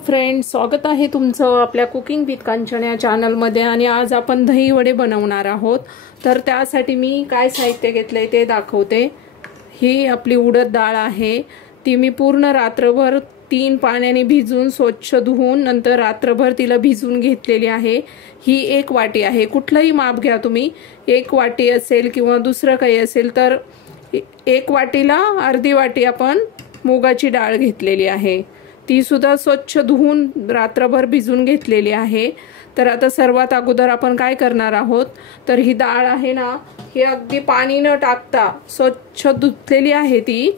Friends, स्वागत आहे तुमचं आपल्या कुकिंग विथ कांचन या चॅनलमध्ये। आणि आज आपण दही वडे बनवणार आहोत। तर त्यासाठी मी काय साहित्य घेतलंय ते दाखवते। ही आपली उडद डाळ आहे, ती मी पूर्ण रात्रभर 3 पाण्याने भिजवून स्वच्छ धुवून नंतर रात्रभर तिला भिजवून घेतलेली आहे। ही 1 वाटी आहे, कुठलंही माप घ्या तुम्ही। 1 वाटी असेल किंवा दुसरं काही असेल तर 1 वाटीला अर्धी वाटी आपण मुगाची डाळ घेतलेली आहे। ती सुद्धा स्वच्छ धुवून रात्रभर भिजून घेतलेली आहे। तर आता सर्वात अगोदर आपण काय करणार आहोत, तर ही डाळ आहे ना, ही अगदी पाणी न टाकता स्वच्छ धुतलेली आहे। ती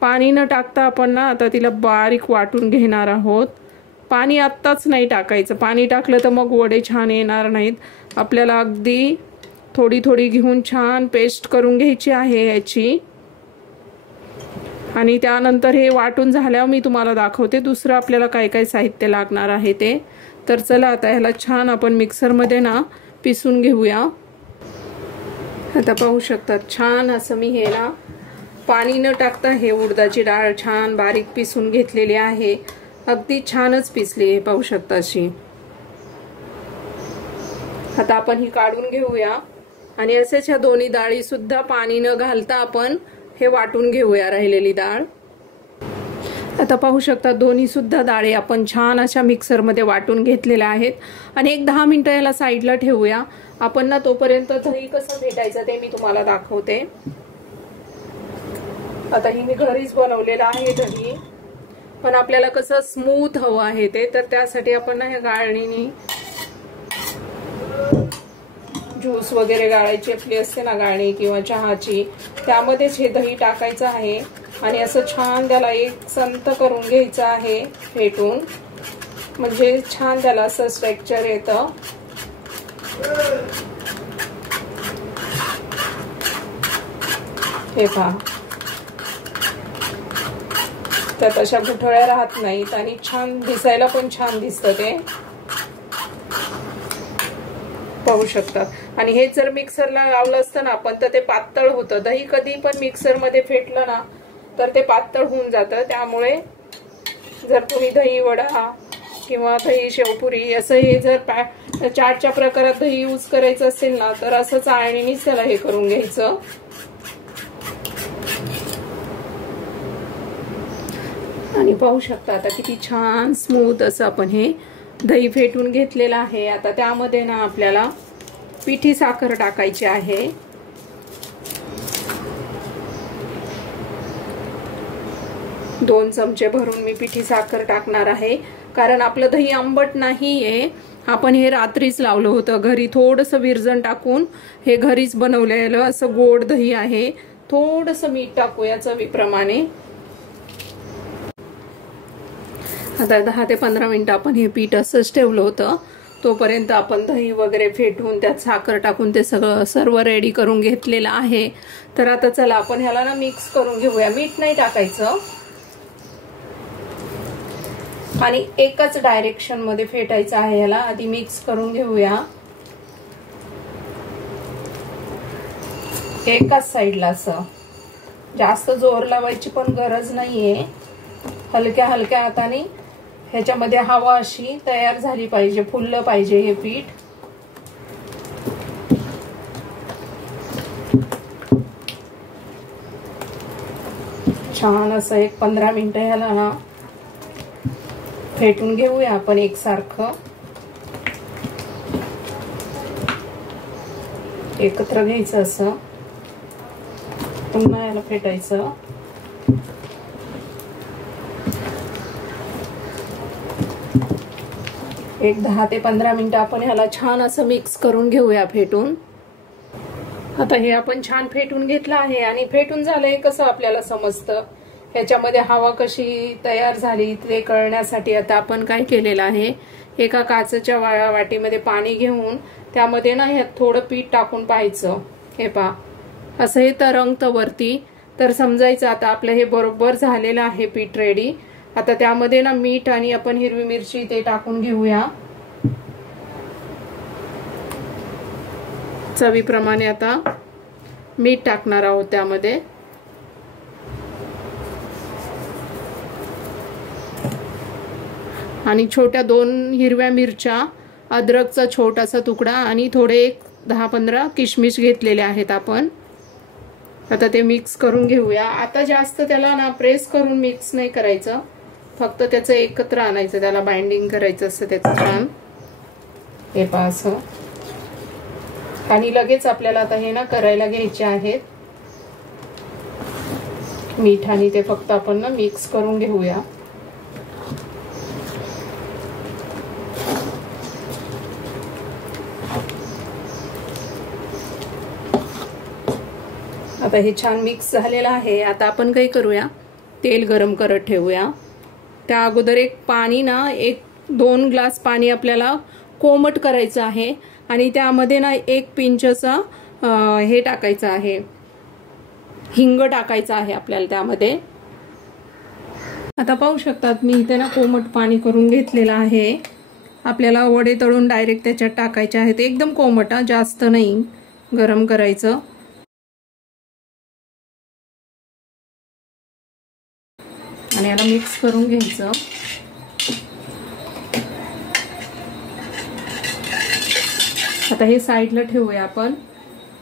पाणी न टाकता आपण ना आता तिला बारीक वाटून घेणार आहोत। पाणी आत्ताच नाही टाकायचं, पाणी टाकलं तर मग वडे छान येणार नाहीत। आपल्याला अगदी थोडी थोडी घेऊन छान पेस्ट करून घ्यायची आहे याची। आणि त्यानंतर हे वाटून झाल्यावर मी तुम्हाला दाखवते दुसरं आपल्याला काय काय साहित्य लागणार आहे ते। तर चला आता ह्याला छान आपण मिक्सरमध्ये ना पिसून घेऊया। आता पाहू शकता छान असं मी हे ना पाणी न टाकता हे उडदाची डाळ छान बारीक पिसून घेतलेली आहे। अगदी छानच पिसली आहे, पाहू शकता अशी। आता आपण ही काढून घेऊया आणि असेच ह्या दोन्ही डाळी सुद्धा पाणी न घालता आपण हे वाटून घेऊया राहिलेली डाळ। आता पाहू शकता दोन्ही सुद्धा डाळी आपण छान अशा मिक्सरमध्ये वाटून घेतलेल्या आहेत। आणि एक 10 मिनिटं याला साईडला ठेवूया आपण ना। तोपर्यंत दही कसं फेटायचं ते मी तुम्हाला दाखवते। आता ही मी घरीच बनवलेलं आहे दही, पण आपल्याला कसं स्मूथ हवं आहे ते, तर त्यासाठी आपण ना हे गाळणीने ज्यूस वगैरे गाळायची आपली असते ना गाळणी किंवा चहाची, त्यामध्येच हे दही टाकायचं आहे आणि असं छान त्याला एक संत करून घ्यायचं आहे फेटून, म्हणजे छान त्याला असं स्ट्रक्चर येतं। हे पहा, त्यात अशा गुठळ्या राहत नाहीत आणि छान दिसायला पण छान दिसतं ते, पाहू शकता। आणि हे जर मिक्सरला लावलं असतं ना आपण तर ते पातळ होतं। दही कधी पण मिक्सर मध्ये फेटलं ना तर ते पातळ होऊन जातं। त्यामुळे जर तुम्ही दही वडा किंवा दही शेवपुरी असं हे जर चाटच्या प्रकारात दही यूज करायचं असेल ना तर असं चाळणीनेच त्याला हे करून घ्यायचं। आणि पाहू शकता आता किती छान स्मूथ असं आपण हे दही फेटून घेतलेलं आहे। आता त्यामध्ये ना आपल्याला पिठी साखर टाकायची आहे। 2 चमचे भरून मी पिठी साखर टाकणार आहे, कारण आपलं दही आंबट नाहीये। आपण हे रात्रीच लावलं होतं घरी, थोडंसं विरजण टाकून हे घरीच बनवलेलं असं गोड दही आहे। थोडंसं मीठ टाकूया चवीप्रमाणे। आता 10 ते 15 मिनिटं आपण हे पीठ असंच ठेवलं होतं। तोपर्यंत आपण दही वगैरे फेटून त्यात साखर टाकून ते सर्व रेडी करून घेतलेलं आहे। तर आता चला आपण ह्याला ना मिक्स करून घेऊया। मीठ नाही टाकायचं आणि एकच डायरेक्शन मध्ये फेटायचं आहे ह्याला। आधी मिक्स करून घेऊया एकाच साईडला, असं जास्त जोर लावायची पण गरज नाहीये। हलक्या हलक्या हाताने ह्याच्यामध्ये हवा अशी तयार झाली पाहिजे, फुललं पाहिजे हे पीठ। छान असं एक 15 मिनिटं ह्याला ना फेटून घेऊया आपण एकसारखं, एकत्र घ्यायचं असं, पुन्हा याला फेटायचं। एक 10 ते 15 मिनिटं आपण ह्याला छान असं मिक्स करून घेऊया फेटून। आता हे आपण छान फेटून घेतलं आहे आणि फेटून झालंय कसं आपल्याला समजतं, ह्याच्यामध्ये हवा कशी तयार झाली ते कळण्यासाठी आता आपण काय केलेलं आहे, एका काचेच्या वाटीमध्ये पाणी घेऊन त्यामध्ये ना ह्यात थोडं पीठ टाकून पाहायचं। हे पहा असं हे तरंगतं वरती, तर समजायचं आता आपलं हे बरोबर झालेलं आहे पीठ रेडी। आता त्यामध्ये ना मीठ आणि आपण हिरवी मिरची ते टाकून घेऊया चवीप्रमाणे। आता मीठ टाकणार आहोत त्यामध्ये। आणि छोट्या 2 हिरव्या मिरच्या, अद्रकचा छोटासा तुकडा आणि थोडे 10-15 किशमिश घेतलेले आहेत आपण. आता ते मिक्स करून घेऊया. आता जास्त त्याला ना प्रेस करून मिक्स नाही करायचं, फक्त त्याचं एकत्र आणायचं, त्याला बाइंडिंग करायचं असतं त्याचं छान. हे पहा असं. आणि लगेच आपल्याला आता हे ना करायला घ्यायचे आहेत. मिठाने ते फक्त आपण ना मिक्स करून घेऊया. आता हे छान मिक्स झालेलं आहे. आता आपण काय करूया, तेल गरम करत ठेवूया. त्या अगोदर एक पाणी ना 1-2 ग्लास पाणी आपल्याला कोमट करायचं आहे आणि त्यामध्ये ना 1 पिंचचा हे टाकायचं आहे, हिंग टाकायचं आहे आपल्याला त्यामध्ये. आता पाहू शकतात मी इथे ना कोमट पाणी करून घेतलेलं आहे. आपल्याला वडे तळून डायरेक्ट त्याच्यात टाकायचे आहेत. एकदम कोमट, जास्त नाही गरम करायचं. आणि याला मिक्स करून घ्यायचं. आता हे साईडला ठेवूया आपण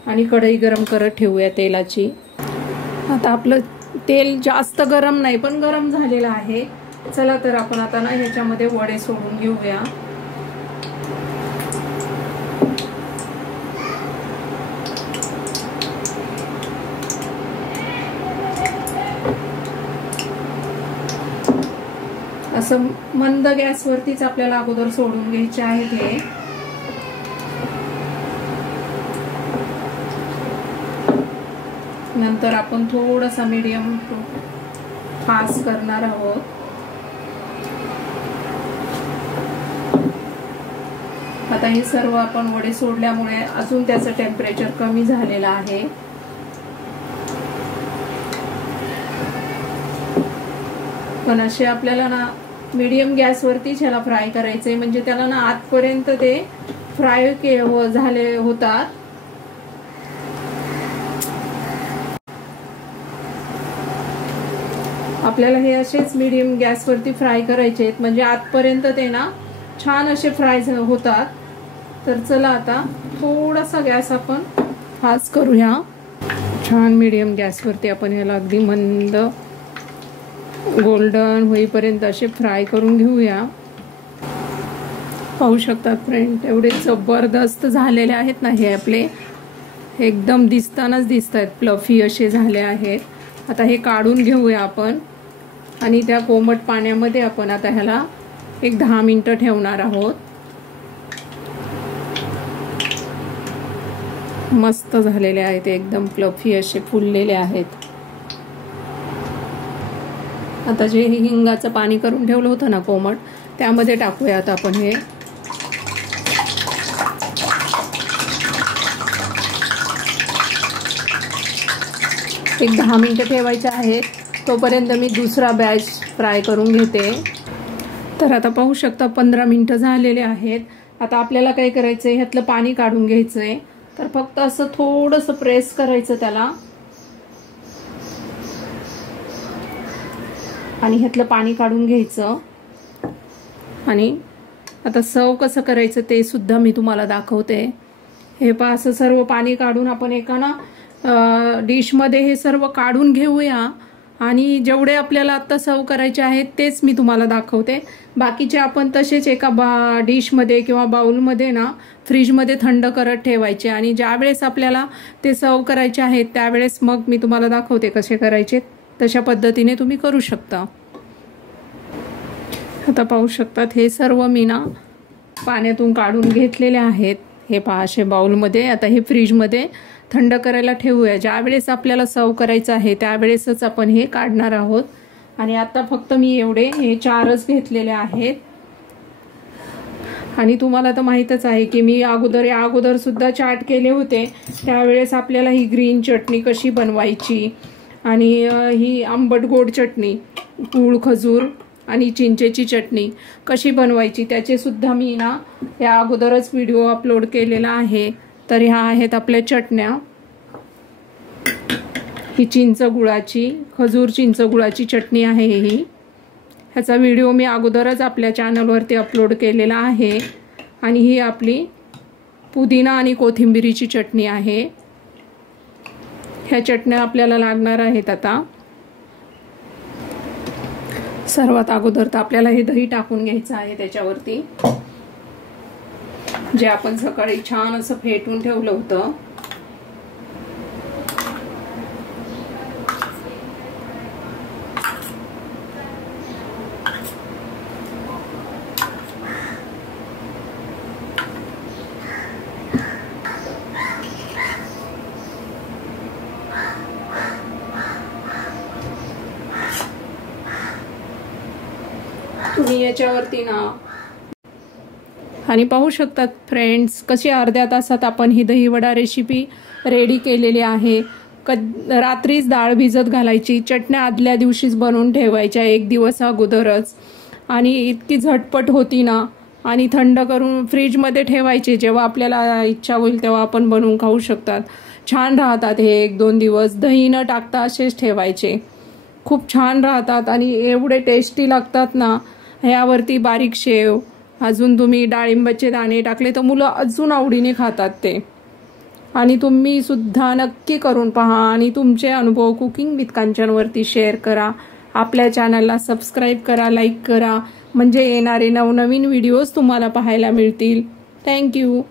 आणि कढई गरम करत ठेवूया तेलाची. आता आपलं तेल जास्त गरम नाही पण गरम झालेलं आहे. चला तर आपण आता ना ह्याच्यामध्ये वडे सोडून घेऊया. असं मंद गॅसवरतीच आपल्याला अगोदर सोडून घ्यायचे आहेत हे. नंतर आपण थोडासा मीडियम टू फास्ट करणार आहोत. आता हे सर्व आपण वडे सोडल्यामुळे अजून त्याचं टेम्परेचर कमी झालेलं आहे. पण असे आपल्याला ना मीडियम गॅसवरतीच ह्याला फ्राय करायचंय, म्हणजे त्याला ना आतपर्यंत ते फ्राय झाले होतात. आपल्याला हे असेच मीडियम गॅसवरती फ्राय करायचे आहेत, म्हणजे आतपर्यंत ते ना छान असे फ्राय होतात. तर चला आता थोडासा गॅस आपण फास्ट करूया. छान मीडियम गॅसवरती आपण ह्याला अगदी मंद गोल्डन होईपर्यंत असे फ्राय करून घेऊया. पाहू शकतात फ्रेंड, एवढे जबरदस्त झालेले आहेत ना हे आपले, एकदम दिसतानाच दिसत आहेत, फ्लफी असे झाले आहेत. आता हे काढून घेऊया आपण आणि त्या कोमट पाण्यामध्ये आपण आता ह्याला 10 मिनिटं ठेवणार आहोत. मस्त झालेले आहेत, एकदम फ्लफी असे फुललेले आहेत. आता जे हिंगाचं पाणी करून ठेवलं होतं ना कोमट, त्यामध्ये टाकूया आता आपण हे. एक 10 मिनिटं ठेवायचे आहेत. तोपर्यंत मी दुसरा बॅच फ्राय करून घेते. तर आता पाहू शकता 15 मिनिटं झालेले आहेत. आता आपल्याला काय करायचं आहे, ह्यातलं पाणी काढून घ्यायचं आहे. तर फक्त असं थोडंसं प्रेस करायचं त्याला आणि ह्यातलं पाणी काढून घ्यायचं. आणि आता सर्व कसं करायचं ते सुद्धा मी तुम्हाला दाखवते. हे पहा, असं सर्व पाणी काढून आपण एका ना डिशमध्ये हे सर्व काढून घेऊया. आणि जेवढे आपल्याला आता सर्व करायचे आहेत तेच मी तुम्हाला दाखवते. बाकीचे आपण तसेच एका डिशमध्ये किंवा बाउलमध्ये ना फ्रीजमध्ये थंड करत ठेवायचे. आणि ज्या वेळेस आपल्याला ते सर्व करायचे आहेत त्यावेळेस मग मी तुम्हाला दाखवते कसे करायचे. तशा पद्धतीने तुम्ही करू शकता. आता पाहू शकतात हे सर्व मी ना पाण्यातून काढून घेतलेले आहेत. हे पहा असे बाउलमध्ये. आता हे फ्रीजमध्ये थंड करायला ठेवूया. ज्या वेळेस आपल्याला सर्व करायचं आहे त्यावेळेसच आपण हे काढणार आहोत. आणि आता फक्त मी हे 4च घेतलेले आहेत. आणि तुम्हाला तर माहीतच आहे की मी या अगोदर सुद्धा चाट केले होते. त्यावेळेस आपल्याला ही ग्रीन चटणी कशी बनवायची आणि ही आंबट गोड चटणी, गूळ खजूर आणि चिंचेची चटणी कशी बनवायची त्याचे सुद्धा मी ना या अगोदरच व्हिडिओ अपलोड केलेला आहे. तर ह्या आहेत आपल्या चटण्या. ही चिंच गुळाची, खजूर चिंच गुळाची चटणी आहे ही. ह्याचा व्हिडिओ मी अगोदरच आपल्या चॅनलवरती अपलोड केलेला आहे। आणि ही आपली पुदिना आणि कोथिंबिरीची चटणी आहे। ह्या चटण्या आपल्याला लागणार आहेत। आता सर्वात अगोदर तर आपल्याला हे दही टाकून घ्यायचं आहे त्याच्यावरती, जे आपण सकाळी छान असं फेटून ठेवलं होतं। तुम्ही याच्यावरती ना आणि पाहू शकतात फ्रेंड्स, कशी अर्ध्या तासात आपण ही दहीवडा रेसिपी रेडी केलेली आहे। रात्रीच डाळ भिजत घालायची, चटण्या आदल्या दिवशीच बनवून ठेवायच्या 1 दिवस अगोदरच, आणि इतकी झटपट होती ना। आणि थंड करून फ्रीजमध्ये ठेवायचे, जेव्हा आपल्याला इच्छा होईल तेव्हा आपण बनवून खाऊ शकतात। छान राहतात हे 1-2 दिवस, दही न टाकता असेच ठेवायचे, खूप छान राहतात आणि एवढे टेस्टी लागतात ना। ह्यावरती बारीक शेव, अजून तुम्ही डाळिंबाचे दाणे टाकले तर मुलं अजून आवडीने खातात ते। आणि तुम्ही सुद्धा नक्की करून पहा आणि तुमचे अनुभव कुकिंग विथ कांचनवरती शेअर करा। आपल्या चॅनलला सबस्क्राईब करा, लाईक करा, म्हणजे येणारे नवनवीन व्हिडिओज तुम्हाला पाहायला मिळतील। थँक्यू।